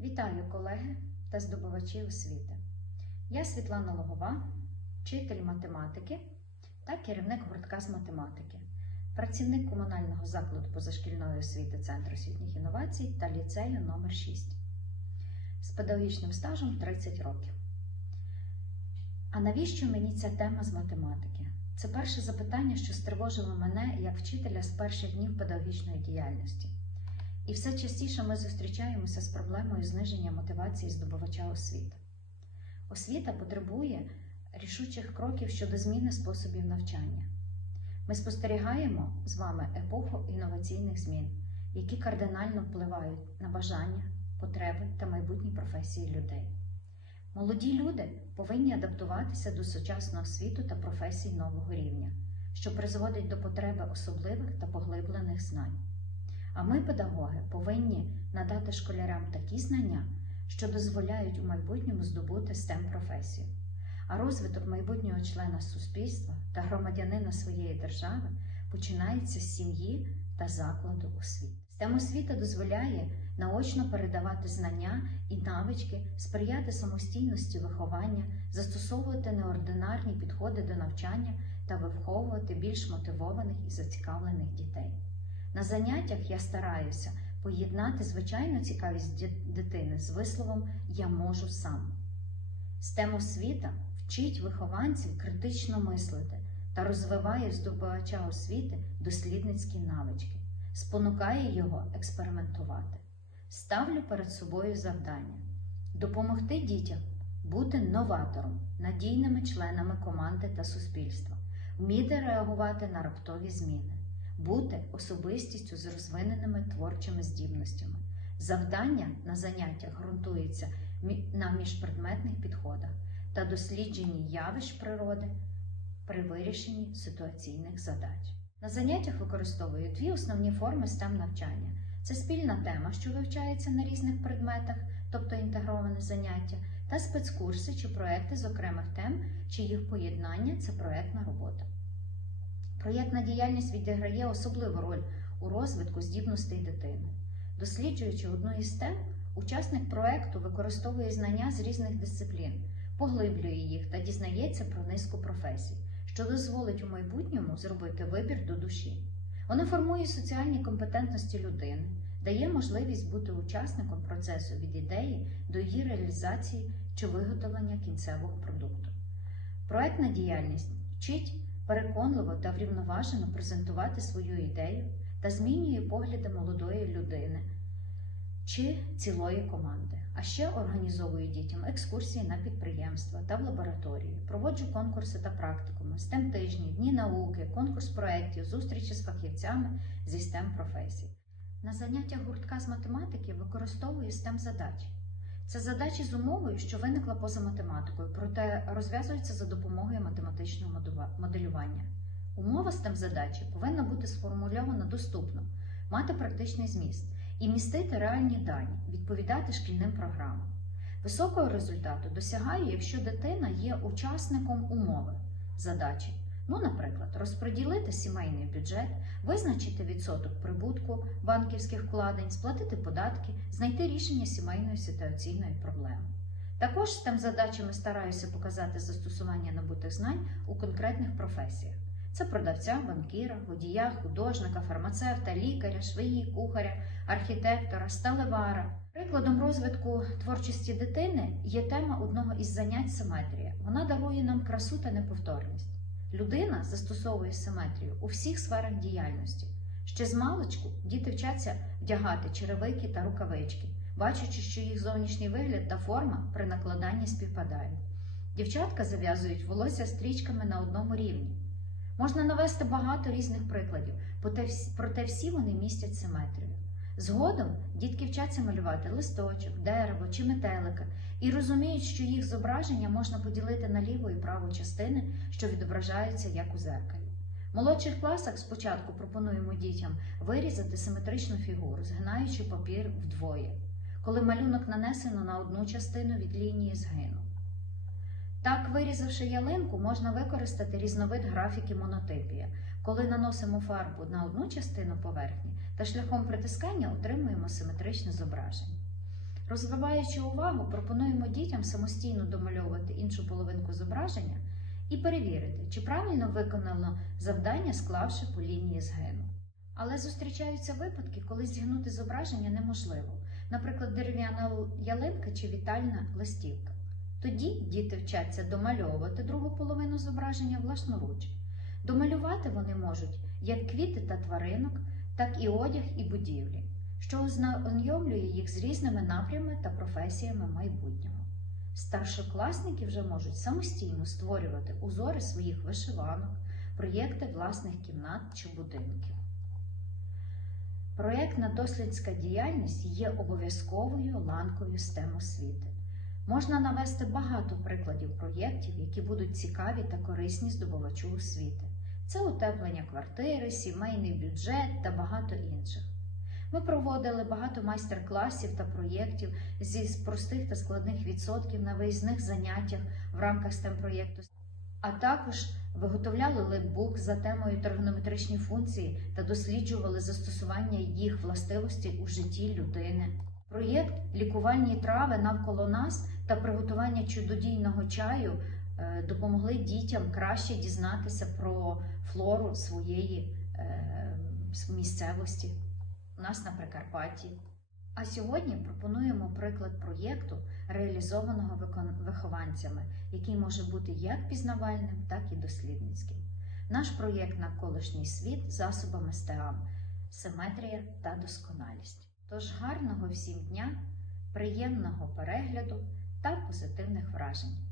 Вітаю колеги та здобувачі освіти. Я Світлана Логова, вчитель математики та керівник гуртка з математики, працівник комунального закладу позашкільної освіти Центру освітніх інновацій та ліцею номер 6 з педагогічним стажем 30 років. А навіщо мені ця тема з математики? Це перше запитання, що стривожило мене як вчителя з перших днів педагогічної діяльності. І все частіше ми зустрічаємося з проблемою зниження мотивації здобувача освіти. Освіта потребує рішучих кроків щодо зміни способів навчання. Ми спостерігаємо з вами епоху інноваційних змін, які кардинально впливають на бажання, потреби та майбутні професії людей. Молоді люди повинні адаптуватися до сучасного світу та професій нового рівня, що призводить до потреби особливих та поглиблених знань. А ми, педагоги, повинні надати школярам такі знання, що дозволяють у майбутньому здобути stem професію. А розвиток майбутнього члена суспільства та громадянина своєї держави починається з сім'ї та закладу освіти. STEM освіта дозволяє наочно передавати знання і навички, сприяти самостійності виховання, застосовувати неординарні підходи до навчання та виховувати більш мотивованих і зацікавлених дітей. На заняттях я стараюся поєднати звичайну цікавість дитини з висловом Я можу сам. STEM освіта вчить вихованців критично мислити та розвиває здобувача освіти дослідницькі навички, спонукає його експериментувати. Ставлю перед собою завдання допомогти дітям бути новатором, надійними членами команди та суспільства, вміти реагувати на раптові зміни бути особистістю з розвиненими творчими здібностями. Завдання на заняттях ґрунтується на міжпредметних підходах та дослідженні явищ природи при вирішенні ситуаційних задач. На заняттях використовую дві основні форми STEM навчання: це спільна тема, що вивчається на різних предметах, тобто інтегроване заняття, та спецкурси чи проекти з окремих тем, чи їх поєднання це проектна робота. Проєктна діяльність відіграє особливу роль у розвитку здібностей дитини. Досліджуючи одну із тем, учасник проекту використовує знання з різних дисциплін, поглиблює їх та дізнається про низку професій, що дозволить у майбутньому зробити вибір до душі. Воно формує соціальні компетентності людини, дає можливість бути учасником процесу від ідеї до її реалізації чи виготовлення кінцевого продукту. Проектна діяльність вчить переконливо та врівноважено презентувати свою ідею та змінює погляди молодої людини чи цілої команди. А ще організовую дітям екскурсії на підприємства та в лабораторії, проводжу конкурси та практикуми, STEM тижні, дні науки, конкурс проєктів, зустрічі з фахівцями зі STEM професій. На заняттях гуртка з математики використовую STEM задачі. Це задачі з умовою, що виникла поза математикою, проте розв'язуються за допомогою математичного моделювання. Умова з тем задачі повинна бути сформульована доступно, мати практичний зміст і містити реальні дані, відповідати шкільним програмам. Високого результату досягаю, якщо дитина є учасником умови задачі. Ну, наприклад, розподілити сімейний бюджет, визначити відсоток прибутку банківських вкладень, сплатити податки, знайти рішення сімейної ситуаційної проблеми. Також з тим задачами стараюся показати застосування набутих знань у конкретних професіях. Це продавця, банкіра, водія, художника, фармацевта, лікаря, швеї, кухаря, архітектора, сталевара. Прикладом розвитку творчості дитини є тема одного із занять симетрія. Вона дарує нам красу та неповторність. Людина застосовує симетрію у всіх сферах діяльності. Ще з маличку діти вчаться вдягати черевики та рукавички, бачачи, що їх зовнішній вигляд та форма при накладанні співпадають. Дівчатка зав'язують волосся стрічками на одному рівні. Можна навести багато різних прикладів, проте всі- вони містять симетрію. Згодом дітки вчаться малювати листочок, дерево чи метелика і розуміють, що їх зображення можна поділити на ліву і праву частини, що відображаються як у зеркалі. В молодших класах спочатку пропонуємо дітям вирізати симетричну фігуру, згинаючи папір вдвоє, коли малюнок нанесено на одну частину від лінії згину. Так, вирізавши ялинку, можна використати різновид графіки монотипія, коли наносимо фарбу на одну частину поверхні та шляхом притискання отримуємо симетричне зображення. Розвиваючи увагу, пропонуємо дітям самостійно домальовувати іншу половинку зображення і перевірити, чи правильно виконано завдання, склавши по лінії згину. Але зустрічаються випадки, коли зігнути зображення неможливо, наприклад, дерев'яна ялинка чи вітальна листівка. Тоді діти вчаться домальовувати другу половину зображення власноруч. Домалювати вони можуть як квіти та тваринок, так і одяг і будівлі, що ознайомлює їх з різними напрямами та професіями майбутнього. Старшокласники вже можуть самостійно створювати узори своїх вишиванок, проєкти власних кімнат чи будинків. Проєктна дослідська діяльність є обов'язковою ланкою STEM освіти. Можна навести багато прикладів проєктів, які будуть цікаві та корисні здобувачу освіти. Це утеплення квартири, сімейний бюджет та багато інших. Ми проводили багато майстер-класів та проєктів зі простих та складних відсотків на виїзних заняттях в рамках STEM проєкту, а також виготовляли лепбук за темою тригонометричні функції та досліджували застосування їх властивостей у житті людини. Проєкт Лікувальні трави навколо нас та приготування чудодійного чаю е, допомогли дітям краще дізнатися про флору своєї е, місцевості у нас на Прикарпатті. А сьогодні пропонуємо приклад проєкту, реалізованого вихованцями, який може бути як пізнавальним, так і дослідницьким. Наш проєкт навколишній світ засобами СТЕАМ, симетрія та досконалість. Тож гарного всім дня, приємного перегляду та позитивних вражень!